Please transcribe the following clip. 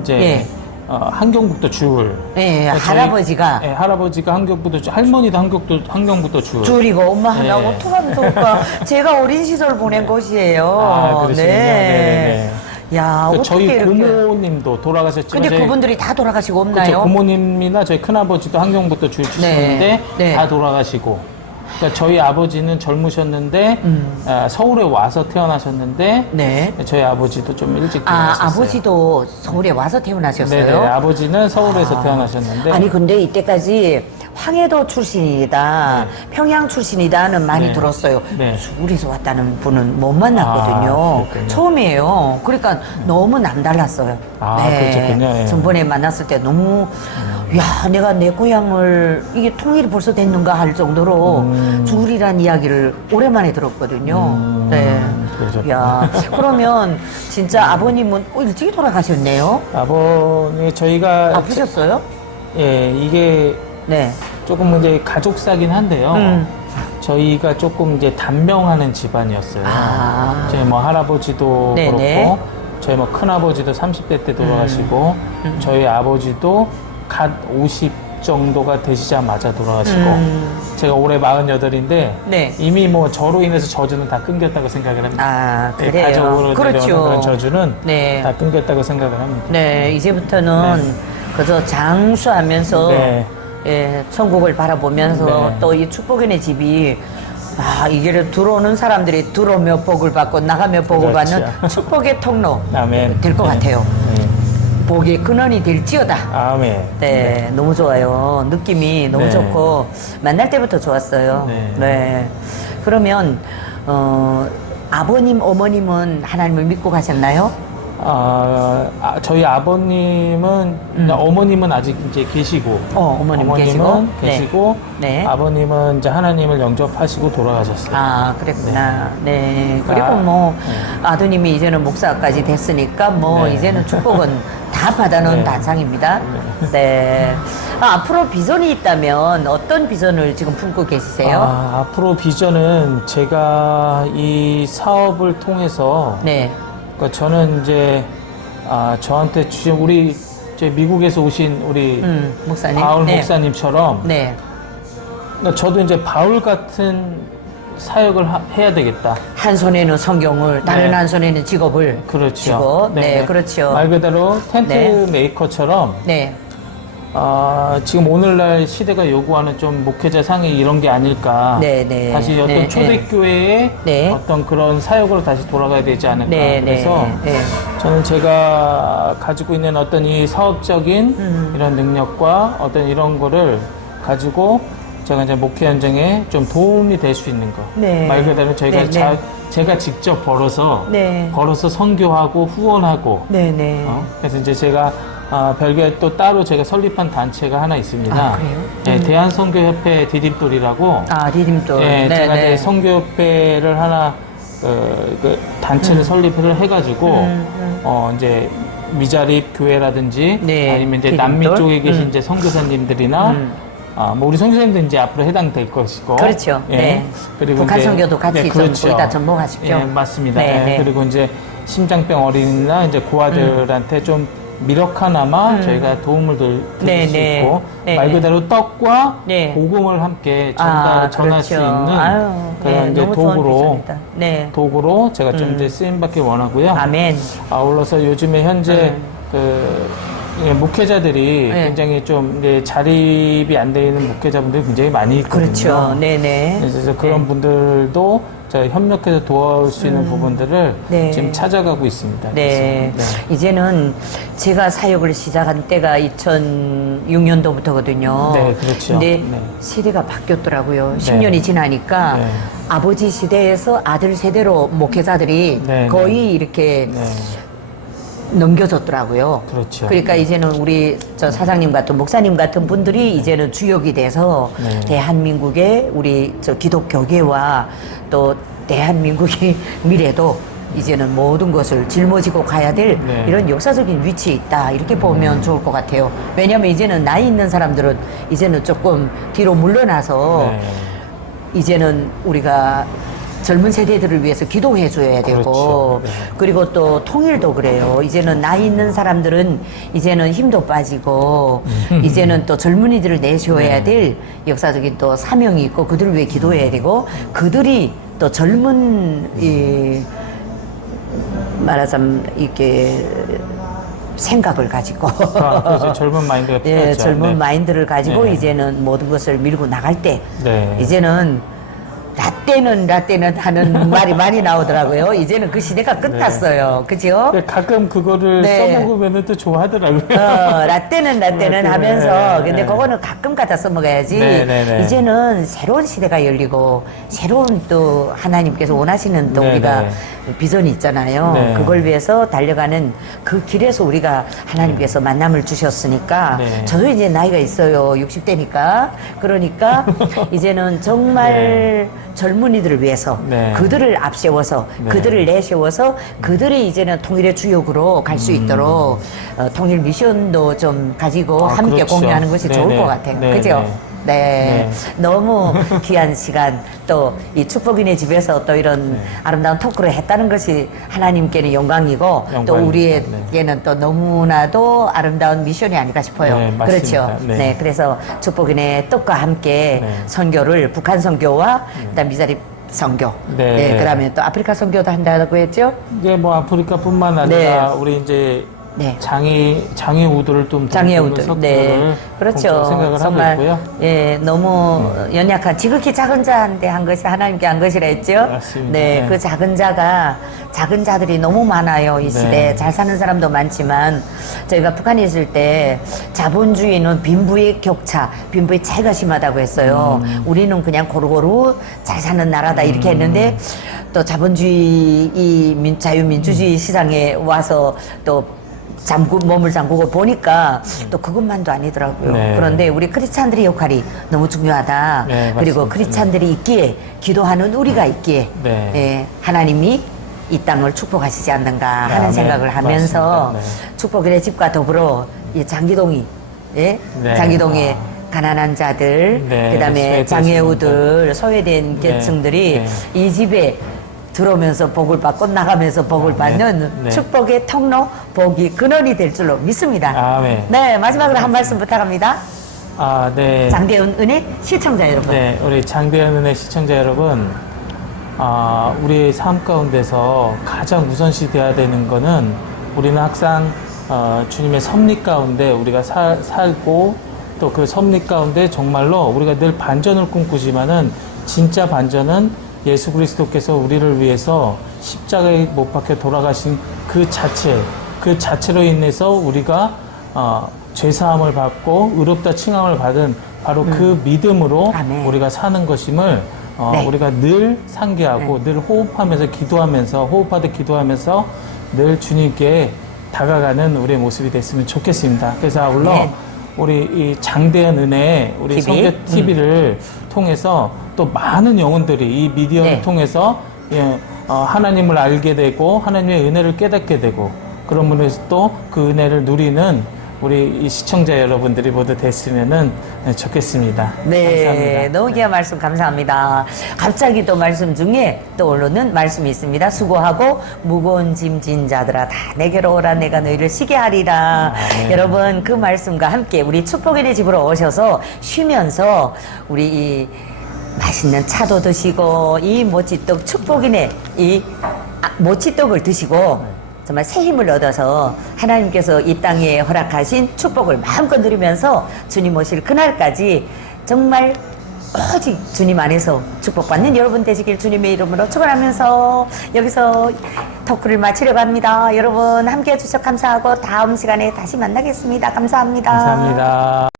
이제 예. 어, 한경북도 주울. 예, 그러니까 저희- 할아버지가 예, 할아버지가 한경북도 주, 할머니도 한경북도 한경북도 주울. 줄이고 엄마 예. 하나 어떡하면서 올까? 제가 어린 시절 보낸 곳이에요. 아, 그러시군요. 네. 야, 그 어떻게 저희 이렇게. 고모님도 돌아가셨지만 근데 저희 그분들이 다 돌아가시고 그쵸, 없나요? 고모님이나 저희 큰아버지도 한경북도 주울 출신인데 네. 다 돌아가시고. 그러니까 저희 아버지는 젊으셨는데 아, 서울에 와서 태어나셨는데 음. 네. 저희 아버지도 좀 일찍 아, 태어나셨어요. 아버지도 서울에 와서 태어나셨어요? 네네. 아버지는 서울에서 태어나셨는데 아니 근데 이때까지 황해도 출신이다, 평양 출신이다는 많이 네. 들었어요. 네. 서울에서 왔다는 분은 못 만났거든요. 아. 처음이에요. 그러니까 너무 남달랐어요. 네. 아, 그러셨군요. 예. 전번에 만났을 때 너무 야 내가 내 고향을 이게 통일이 벌써 됐는가 할 정도로 음. 주울이란 이야기를 오랜만에 들었거든요. 음, 네. 그러셨군요. 야 그러면 진짜 아버님은 어, 일찍 돌아가셨네요. 아버님 저희가 아프셨어요? 예 이게 네. 조금 이제 가족사긴 한데요. 음. 저희가 조금 이제 단명하는 집안이었어요. 아. 저희 뭐 할아버지도 네네. 그렇고 저희 뭐 큰아버지도 30대 때 돌아가시고 음. 저희 아버지도 갓 50 정도가 되시자마자 돌아가시고 음. 제가 올해 48인데 네. 이미 뭐 저로 인해서 저주는 다 끊겼다고 생각을 합니다. 아, 예, 그래요. 가족으로 그렇죠. 그런 저주는 네. 다 끊겼다고 생각을 합니다. 네, 이제부터는 그저 장수하면서 네. 예, 천국을 바라보면서 네. 또이 축복인의 집이 아, 이게 들어오는 사람들이 들어오며 복을 받고 나가며 복을 그렇죠. 받는 축복의 통로 아멘. 될것 네. 같아요. 네. 복의 근원이 될지어다. 아멘. 네, 너무 좋아요. 느낌이 너무 네. 좋고 만날 때부터 좋았어요. 네. 네. 그러면 어, 아버님, 어머님은 하나님을 믿고 가셨나요? 아, 아, 저희 아버님은 어머님은 아직 이제 계시고 음. 어, 어머님 어머님 은 계시고. 네. 계시고 네. 아버님은 이제 하나님을 영접하시고 돌아가셨어요. 아, 그랬구나. 네. 그리고 아, 뭐, 아드님이 이제는 목사까지 됐으니까 뭐, 네. 이제는 축복은 다 받아놓은 네. 단상입니다. 네. 아, 앞으로 비전이 있다면 어떤 비전을 지금 품고 계시세요? 아, 앞으로 비전은 제가 이 사업을 통해서 네. 그러니까 저는 이제 아, 저한테 주신 우리 제 미국에서 오신 우리 음, 목사님. 바울 네. 목사님처럼 네. 그러니까 저도 이제 바울 같은 사역을 하- 해야 되겠다. 한 손에는 성경을, 다른 네. 한 손에는 직업을 그렇죠. 쥐고, 네, 그렇죠. 말 그대로 텐트 네. 메이커처럼 네. 아, 지금 오늘날 시대가 요구하는 좀 목회자 상이 이런 게 아닐까. 네, 네. 다시 어떤 네, 초대교회의 네. 어떤 그런 사역으로 다시 돌아가야 되지 않을까. 네, 네. 그래서 네. 저는 제가 가지고 있는 어떤 이 사업적인 음. 이런 능력과 어떤 이런 거를 가지고 제가 이제 목회 현장에 좀 도움이 될 수 있는 거. 네. 말 그대로 저희가 네, 자- 네. 제가 직접 벌어서 네. 벌어서 선교하고 후원하고 네, 네. 어? 그래서 이제 제가 아, 별개 또 따로 제가 설립한 단체가 하나 있습니다. 아, 그래요? 네, 대한선교협회 디딤돌이라고. 아, 리딤돌. 예, 네, 제가 네. 이제 선교협회를 하나 그, 그 단체를 설립을 해가지고 음, 음. 어 이제 미자립 교회라든지 네, 아니면 이제 디딤돌. 남미 쪽에 계신 음. 이제 선교사님들이나 음. 아, 뭐 우리 선교사님들 이제 앞으로 해당될 것이고. 그렇죠. 예. 네. 북한 이제- 선교도 같이 좀 거기다 접목하십시오. 예, 맞습니다. 네, 예, 네. 그리고 이제 심장병 어린이나 이제 고아들한테 좀 미력 하나마 저희가 도움을 들, 드릴 음. 네, 수 네. 있고 네, 말 네. 그대로 떡과 네. 복음을 함께 전달 아, 전할 수 그렇죠. 있는 아유, 그런 네, 이제 너무 좋은 도구로 비전이다. 네. 도구로 제가 좀 음. 이제 쓰임 받기 원하고요. 아멘. 아울러서 요즘에 현재 음. 그 예, 목회자들이 네. 굉장히 좀 이제 자립이 안돼 있는 목회자분들이 굉장히 많이 있거든요. 그렇죠. 네네. 그래서 그런 분들도 저희 협력해서 도와줄 수 있는 부분들을 네. 지금 찾아가고 있습니다. 네. 그래서, 이제는 제가 사역을 시작한 때가 2006년도부터거든요. 네, 그렇죠. 근데 네. 시대가 바뀌었더라고요. 10년이 지나니까 네. 아버지 시대에서 아들 세대로 목회자들이 네, 거의 네. 이렇게 네. 넘겨졌더라고요. 그렇죠. 러니까 이제는 우리 저 사장님 같은 목사님 같은 분들이 이제는 주역이 돼서 네. 대한민국의 우리 저 기독교계와 또 대한민국의 미래도 이제는 모든 것을 짊어지고 가야 될 네. 이런 역사적인 위치에 있다 이렇게 보면 좋을 것 같아요. 왜냐하면 이제는 나이 있는 사람들은 이제는 조금 뒤로 물러나서 네. 이제는 우리가 젊은 세대들을 위해서 기도해 줘야 되고 그렇죠. 네. 그리고 또 통일도 그래요. 이제는 나이 있는 사람들은 이제는 힘도 빠지고 이제는 또 젊은이들을 내세워야 네. 될 역사적인 또 사명이 있고 그들을 위해 기도해야 되고 그들이 또 젊은 이 말하자면 이렇게 생각을 가지고 아, 그래서 젊은 마인드가 예, 필요하죠. 젊은 네. 마인드를 가지고 네. 이제는 모든 것을 밀고 나갈 때 네. 이제는 라떼는 라떼는 하는 말이 많이 나오더라고요. 이제는 그 시대가 끝났어요. 그죠? 근데 가끔 그거를 네. 써먹으면 또 좋아하더라고요. 어, 라떼는 라떼는 라떼는, 하면서 네, 근데 네. 그거는 가끔 갖다 써먹어야지 네, 네, 네. 이제는 새로운 시대가 열리고 새로운 또 하나님께서 원하시는 또 네, 우리가 네. 비전이 있잖아요 네. 그걸 위해서 달려가는 그 길에서 우리가 하나님께서 만남을 주셨으니까 네. 저도 이제 나이가 있어요 60대니까 그러니까 이제는 정말 젊은이들을 위해서 네. 그들을 앞세워서 네. 그들을 내세워서 그들이 이제는 통일의 주역으로 갈 수 있도록 어, 통일 미션도 좀 가지고 음. 아, 함께 그렇죠. 공유하는 것이 좋을 네네. 것 같아요. 네, 그죠? 네. 네. 너무 귀한 시간 또 이 축복인의 집에서 또 이런 네. 아름다운 토크를 했다는 것이 하나님께는 영광이고 또 영광입니다. 우리에게는 또 너무나도 아름다운 미션이 아닐까 싶어요. 네, 그렇죠. 맞습니다. 네. 네. 그래서 축복인의 떡과 함께 네. 선교를 북한 선교와 그다음 미자립 선교, 네. 네, 그다음에 또 아프리카 선교도 한다고 했죠. 이게 뭐 아프리카뿐만 아니라 우리 이제 네. 장애 장애 우도를 좀 장애 우드. 네. 그렇죠. 생각을 정말 하고 있고요. 예, 너무 연약한 지극히 작은 자한테 한 것이 하나님께 한 것이라 했죠. 맞습니다. 네, 네. 그 작은 자가 작은 자들이 너무 많아요. 이 시대에 네. 잘 사는 사람도 많지만 저희가 북한에 있을 때 자본주의는 빈부의 격차, 빈부의 차이가 심하다고 했어요. 음. 우리는 그냥 고루고루 잘 사는 나라다 이렇게 했는데 또 자본주의 이 민- 자유민주주의 시장에 와서 또 잠구 몸을 잠그고 보니까 또 그것만도 아니더라고요. 네. 그런데 우리 크리스찬들의 역할이 너무 중요하다. 네, 그리고 맞습니다. 크리스찬들이 있기에 기도하는 우리가 있기에 네. 예, 하나님이 이 땅을 축복하시지 않는가 하는 네, 생각을 하면서 맞습니다. 축복의 집과 더불어 이 장기동이 예? 네. 장기동의 아. 가난한 자들 네, 그다음에 소외되신 장애우들 소외된 네, 계층들이 네. 이 집에 들어오면서 복을 받고 나가면서 복을 아, 받는 네, 네. 축복의 통로 복이 근원이 될 줄로 믿습니다. 아, 네. 네 마지막으로 한 말씀 부탁합니다. 아, 네. 장대은 은혜 시청자 여러분. 네, 우리 장대현은의 시청자 여러분, 아, 우리의 삶 가운데서 가장 우선시 돼야 되는 거는 우리는 항상 어, 주님의 섭리 가운데 우리가 살, 살고 또 그 섭리 가운데 정말로 우리가 늘 반전을 꿈꾸지만은 진짜 반전은 예수 그리스도께서 우리를 위해서 십자가에 못 박혀 돌아가신 그 자체, 그 자체로 인해서 우리가 어, 죄사함을 받고 의롭다 칭함을 받은 바로 그 믿음으로 음. 아멘. 우리가 사는 것임을 어, 네. 우리가 늘 상기하고 늘 호흡하면서 기도하면서 호흡하듯 기도하면서 늘 주님께 다가가는 우리의 모습이 됐으면 좋겠습니다. 그래서 아울러 네. 우리 이 장대현 은혜 우리 TV? 성교 TV를 통해서 또 많은 영혼들이 이 미디어를 네. 통해서 예, 어, 하나님을 알게 되고 하나님의 은혜를 깨닫게 되고 그런 분에서 또 그 은혜를 누리는 우리 이 시청자 여러분들이 모두 됐으면 좋겠습니다. 네, 감사합니다. 너무 귀한 말씀 감사합니다. 갑자기 또 말씀 중에 떠오르는 말씀이 있습니다. 수고하고 무거운 짐 진 자들아 다 내게로 오라 내가 너희를 쉬게 하리라. 네. 여러분 그 말씀과 함께 우리 축복의 집으로 오셔서 쉬면서 우리 이 맛있는 차도 드시고 이 모찌떡 축복인의 이 아, 모찌떡을 드시고 정말 새 힘을 얻어서 하나님께서 이 땅에 허락하신 축복을 마음껏 누리면서 주님 오실 그날까지 정말 오직 주님 안에서 축복받는 여러분 되시길 주님의 이름으로 축원하면서 여기서 토크를 마치려고 합니다. 여러분 함께 해 주셔서 감사하고 다음 시간에 다시 만나겠습니다. 감사합니다. 감사합니다.